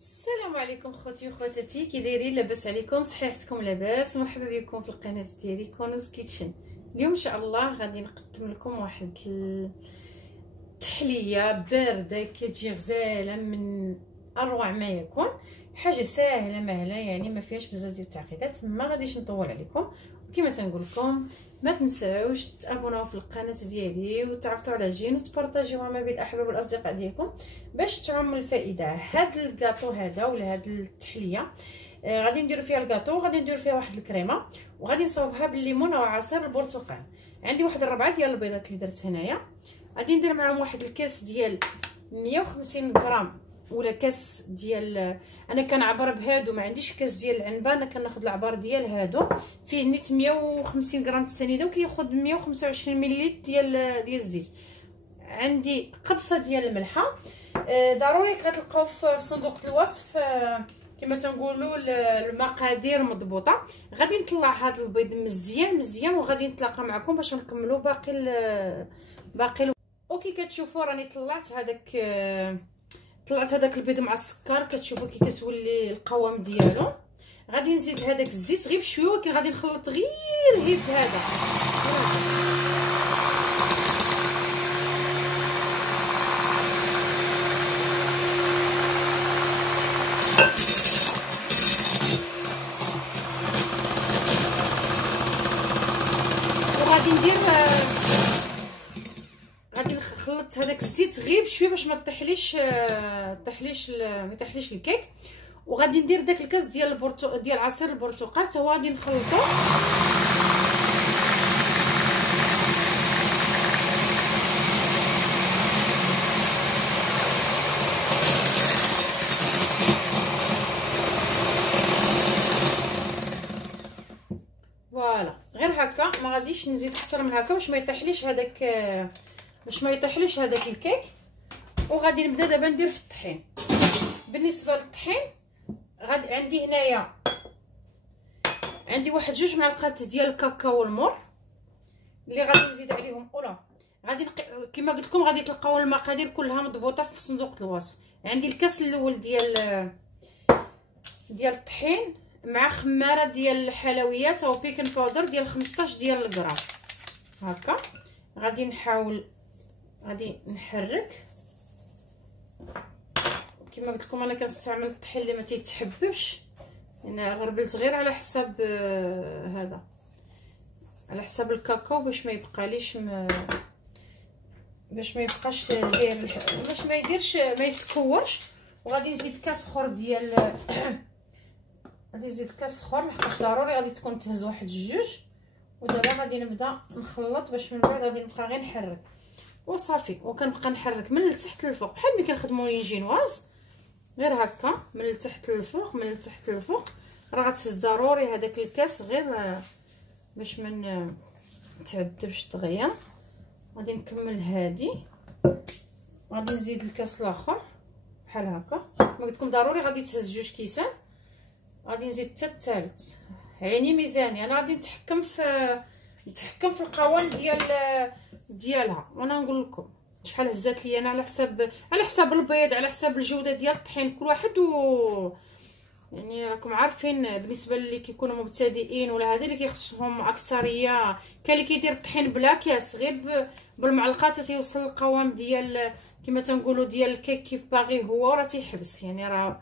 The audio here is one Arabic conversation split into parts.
السلام عليكم خوتي وخواتاتي، كي دايرين؟ لاباس عليكم؟ صحيحتكم لاباس؟ مرحبا بكم في القناه ديالي كونوس كيتشن. اليوم ان شاء الله غادي نقدم لكم واحد التحليه بارده كتجي غزاله من اروع ما يكون. حاجه ساهله مهله، يعني ما فيهاش بزاف ديال التعقيدات. ما غاديش نطول عليكم، وكما تنقول لكم ما تنساوش تابوناو في القناه ديالي وتعرفوا على جين وتبارطاجيوها ما بين الاحباب والاصدقاء ديالكم باش تعم الفائده. هاد الكاطو هذا ولا هاد التحليه غادي نديرو فيها الكاطو، وغادي نديرو فيها واحد الكريمه، وغادي نصاوبها بالليمون او عصير البرتقال. عندي واحد 4 ديال البيضات اللي درت هنايا. غادي ندير معاهم واحد الكاس ديال 150 غرام ولا كاس ديال، انا كنعبر بهادو، ما عنديش كاس ديال العنبه، انا كناخذ العبار ديال هادو فيه نيت 150 غرام السنيده وكياخذ 125 ملل ديال الزيت. عندي قبصه ديال الملحه. ضروري كتلقاو في صندوق الوصف كما تنقولوا المقادير مضبوطه. غادي نطلع هذا البيض مزيان وغادي نتلاقى معكم باش نكملوا باقي. وكي كتشوفوا راني طلعت هذاك البيض مع السكر، كتشوفوا كي كتولي القوام ديالو. غادي نزيد هذاك الزيت غير بشويه، ولكن غادي نخلط غير هذا. وغادي غادي نخلط هذاك الزيت غير بشويه باش ما يطيحليش الكيك. وغادي ندير داك الكاس ديال عصير البرتقال حتى هو غادي نخلطو. فوالا غير هكا، ما غاديش نزيد اكثر من هكا باش ما يطيحليش هذاك الكيك. وغادي نبدا دابا ندير في الطحين. بالنسبه للطحين غادي عندي واحد 2 معلقات ديال الكاكاو المر اللي غادي نزيد عليهم. غادي كما قلت لكم غادي تلقاو المقادير كلها مضبوطه في صندوق الوصف. عندي الكاس الاول ديال الطحين مع خماره ديال الحلويات او بيكن باودر ديال 15 ديال الغرام هكا. غادي نحرك. كما قلت لكم انا كنستعمل الطحين اللي ما تيتحببش، انا غربلت غير على حساب على حساب الكاكاو باش ما يبقاش داير، باش ما يتكورش. وغادي نزيد كاس اخر ديال غادي نزيد كاس اخر لحقاش ضروري غادي تكون تهز واحد 2. ودابا غادي نبدا نخلط باش من بعد غادي نبقى غير نحرك وصافي. وكنبقى نحرك من التحت للفوق بحال ملي كنخدموا لي جينواز، غير هكا من التحت للفوق. راه غتهز ضروري هذاك الكاس غير باش من تعذبش دغيا. غادي نكمل هادي، غادي نزيد الكاس الاخر بحال هكا. ما قلت لكم ضروري غادي تهز 2 كيسان. غادي نزيد حتى الثالث، عيني ميزاني. انا غادي نتحكم في القوام ديالها، وانا نقول لكم شحال هزات لي انا على حساب البيض، على حساب الجوده ديال الطحين كل واحد. يعني راكم عارفين بالنسبه اللي كيكونوا مبتدئين ولا هذا اللي كيخصهم اكثريه، كاين اللي كيدير الطحين بلا كاس غير بالمعلقه تيوصل القوام ديال كما تنقولوا ديال الكيك كيف باغي هو، راه تيحبس. يعني راه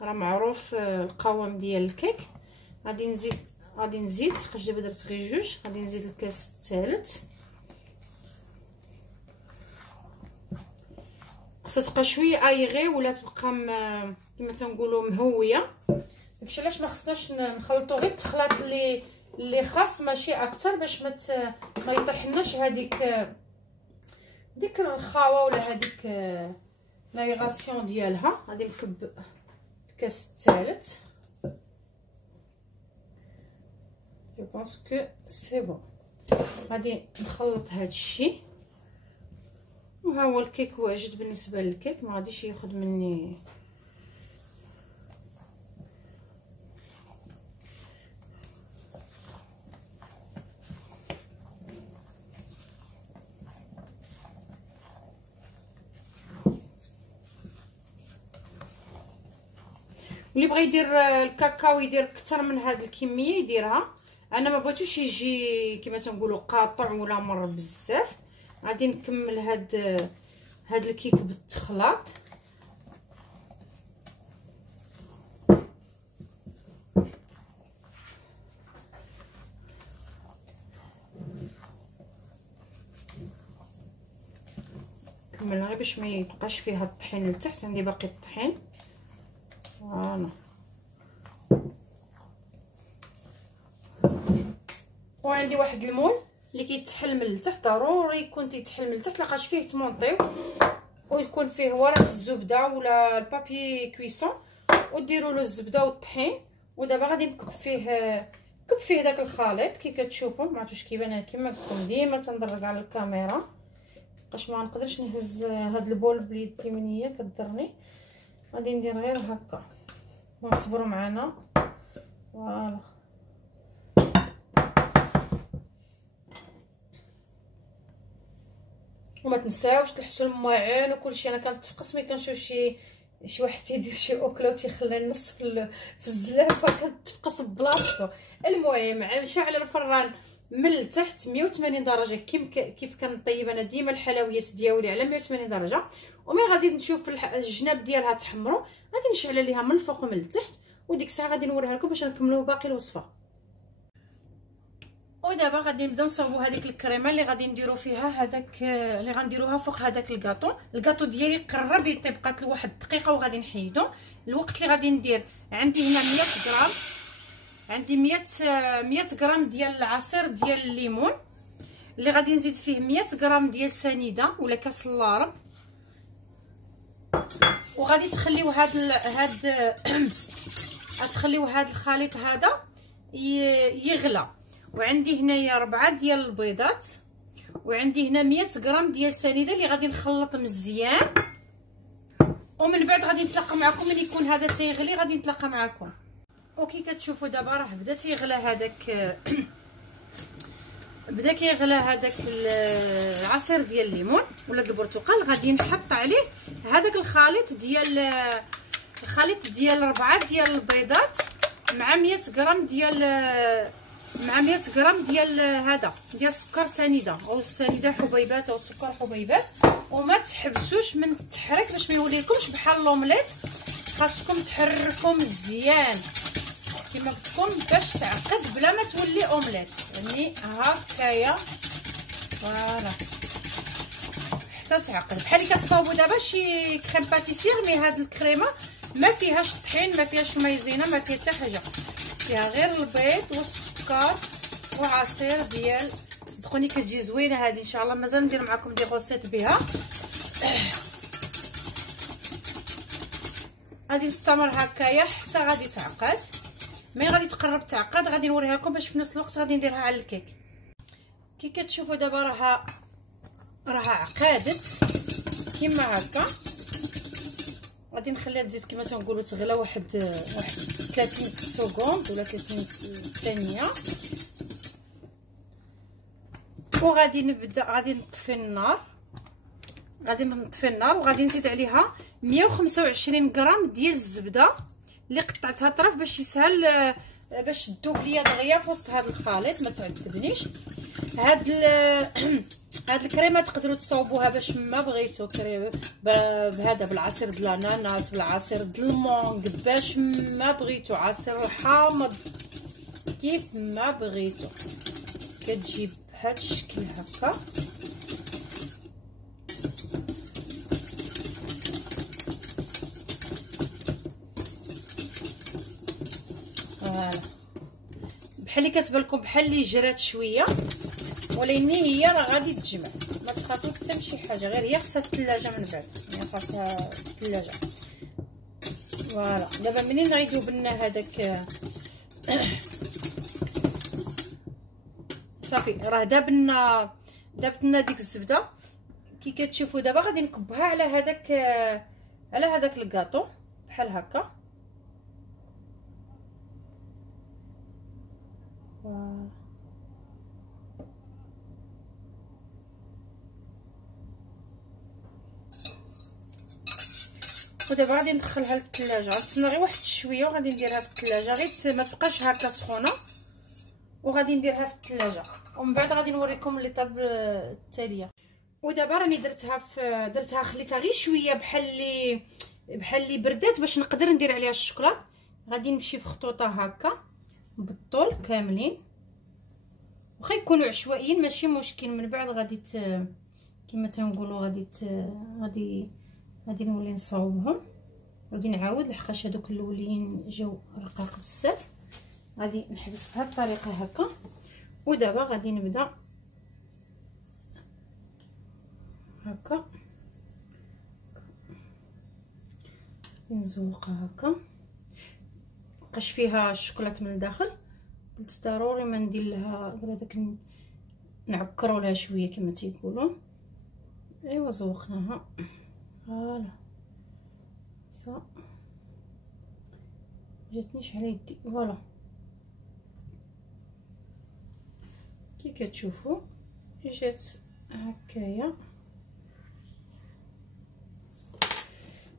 معروف القوام ديال الكيك. غادي نزيد حقاش دابا درت غير 2. غادي نزيد الكاس الثالث. خصها تبقى شويه ايغي ولا تبقى كما تنقولوا مهويه. داكشي علاش ما خصناش نخلطوا غير التخلاط اللي خاص، ماشي اكثر، باش ما يطيحناش ديك الخاوه ولا هذيك لايغاسيون ديالها. غادي نكب الكاس الثالث. جو بونس كو سي بون. غادي نخلط هذا الشيء، وها هو الكيك واجد. بالنسبه للكيك ما غاديش ياخذ مني اللي بغى يدير الكاكاو يدير اكثر من هاد الكميه يديرها. انا ما بغيتوش يجي كما تنقولوا قاطع ولا مر بزاف. غادي نكمل هاد الكيك بالتخلاط. كملنا غير باش ما يبقاش فيها الطحين لتحت. عندي باقي الطحين. فوالا. وعندي واحد المول اللي كيتحل من التحت، ضروري يكون تيتحل من التحت لقاش فيه تمونطيو ويكون فيه ورق الزبده ولا البابي كويسون وديروا له الزبده والطحين. ودابا غادي نكب فيه داك الخليط كي كتشوفوا. ما عرفتش كيبان كما قلتلكم ديما تندرك على الكاميرا باش ما نقدرش نهز هاد البول بيدي من هي كضرني. غادي ندير غير هكا ونصبروا معنا. فوالا. وما تنساوش تلحسوا الماعن وكلشي. انا كنتفقس ملي كنشوف شي واحد تيدير شي اوكله وتيخلي النص في الزلافه كنتفقس بلاصتو. المهم نشعل الفران من التحت 180 درجه كيف كنطيب انا ديما الحلويات ديالي على 180 درجه. ومن غادي نشوف الجناب ديالها تحمروا غادي نشعل عليها من الفوق ومن التحت. وديك الساعه غادي نوريها لكم باش نكملوا باقي الوصفه. ودابا غادي نبداو نصاوبوا هذيك الكريمه اللي غادي نديروا فيها هذاك اللي غنديروها فوق هذاك الكاطو ديالي قرب يطيب. بقات له واحد الدقيقه وغادي نحيدو. الوقت اللي غادي ندير عندي هنا 100 غرام، عندي 100 غرام ديال العصير ديال الليمون اللي غادي نزيد فيه 100 غرام ديال سنيده ولا كاس اللارب. وغادي تخليو غتخليو هاد الخليط هذا يغلى. وعندي هنايا 4 ديال البيضات، وعندي هنا 100 غرام ديال السنيده اللي غادي نخلط مزيان. ومن بعد غادي نتلاقى معكم ملي يكون هذا تيغلي. غادي نتلاقى معكم. وكي كتشوفوا دابا راه بدا تيغلى بدا كيغلى هذاك العصير ديال الليمون ولا البرتقال. غادي نحط عليه هذاك الخليط ديال 4 ديال البيضات مع 100 غرام ديال هذا ديال السكر سنيده او السنيده حبيبات او السكر حبيبات. وما تحبسوش من التحريك باش ما يوليكمش بحال لومليط. خاصكم تحركوا مزيان كما قلت لكم باش تعقد بلا ما تولي اومليط. يعني هكايا فوالا حتى تعقد بحال اللي كتصاوبوا دابا شي كريم باتيسير. مي هاد الكريمه ما فيهاش طحين، ما فيهاش مايزينا، ما فيها حتى حاجه. فيها غير البيض والسكر وعصير ديال. صدقوني كتجي زوينه هذه ان شاء الله. مازال ندير معكم دي غوسيت بها. غادي نستمر هكايا حتى غادي تعقد. ملي غادي تقرب تعقد غادي نوريها لكم باش في نفس الوقت غادي نديرها على الكيك. كي كتشوفوا دابا راها عقادت كما هكا. غادي نخليها تزيد كما تنقولوا تغلى واحد 30 سكوند ولا 30 ثانيه. وغادي نطفي النار وغادي نزيد عليها 125 غرام ديال الزبده اللي قطعتها طرف باش يسهل باش تذوب ليا دغيا في وسط هذا الخليط. ما تعذبنيش. هاد الكريمه تقدروا تصاوبوها باش ما بغيتو بهذا بالعصير د الاناناس بالعصير د المونغ باش ما بغيتو عصير الحامض كيف ما بغيتو. كتجي بهذا الشكل هكا. بحال اللي كتبان لكم بحال اللي جرات شويه، ولكن هي راه غادي تجمع. ما تخافوش حتى من شي حاجه، غير هي خاصها الثلاجه من بعد. يعني خاصها الثلاجه. فوالا دابا منين غيذوب لنا هذاك صافي راه دابت لنا ديك الزبده. كي كتشوفوا دابا غادي نكبها على هذاك الكاطو بحال هكا. ودابا غادي ندخلها للثلاجه. غنتسنى غير واحد شويه وغادي نديرها في الثلاجه، غير ما تبقاش هكا سخونه، وغادي نديرها في الثلاجه. ومن بعد غادي نوريكم ليطاب التاليه. ودابا راني درتها خليتها غير شويه بحال اللي بردات باش نقدر ندير عليها الشوكولات. غادي نمشي في خطوطه هكا بالطول كاملين، واخا يكونوا عشوائيين ماشي مشكل. من بعد غادي كما تنقولوا غادي نولي نصاوبهم، غادي نعاود لحقاش هذوك الاولين جاو رقاق بزاف. غادي نحبس بهذه الطريقه هكا. ودابا غادي نبدا هكا نزوقها هكا، مبقاش فيها الشوكولات من الداخل. قلت ضروري ما ندير لها هذاك، نعكروا لها شويه كما تيقولوا. ايوا زوقناها فوالا صا جاتنيش على يدي فوالا كي كتشوفوا جات هكايا،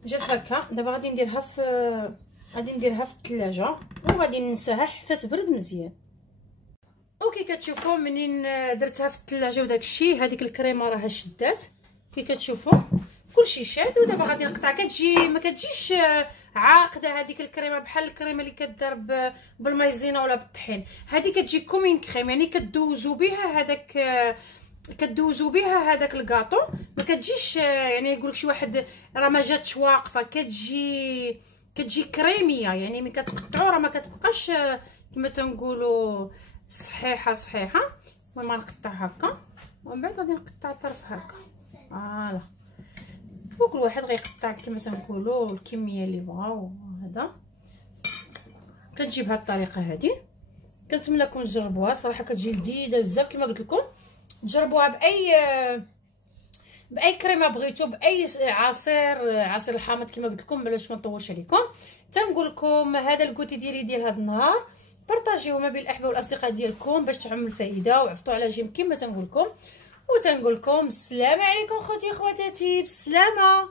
جات هكا. دابا غادي نديرها في الثلاجه وغادي ننساها حتى تبرد مزيان. وكي كتشوفوا منين درتها في الثلاجه وداك الشيء، هذيك الكريمه راها شدات كي كتشوفوا كلشي شاد. ودابا غادي نقطع، ما كتجيش عاقده هذيك الكريمه بحال الكريمه اللي كتضرب بالمايزينا ولا بالطحين. هذه كتجي كومين كريم، يعني كدوزوا بها هذاك الكاطو. ما كتجيش يعني يقولك شي واحد راه ما جاتش واقفه، كتجي كريميه، يعني ملي كتقطعوا راه ما كتبقاش كما تنقولوا صحيحه. المهم نقطع هكا، ومن بعد غادي نقطع الطرف هكا فوالا. وكل واحد غيقطع كما تنقولوا الكميه اللي بغا. وهذا كتجي بهذه الطريقه هذه. كنتمنىكم تجربوها صراحه، كتجي لذيذه بزاف. كما قلت لكم جربوها باي كريمه بغيتو، باي عصير الحامض كما قلت لكم. باش ما نطولش عليكم، تنقول لكم هذا الكوتي ديال هذا النهار بارطاجيوه ما بين الاحباب والاصدقاء ديالكم باش تعمل الفائده وعرفتوا على جيم كما تنقول لكم. وتنقول لكم السلام عليكم خوتي خواتاتي، بالسلامه.